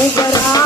Um caralho.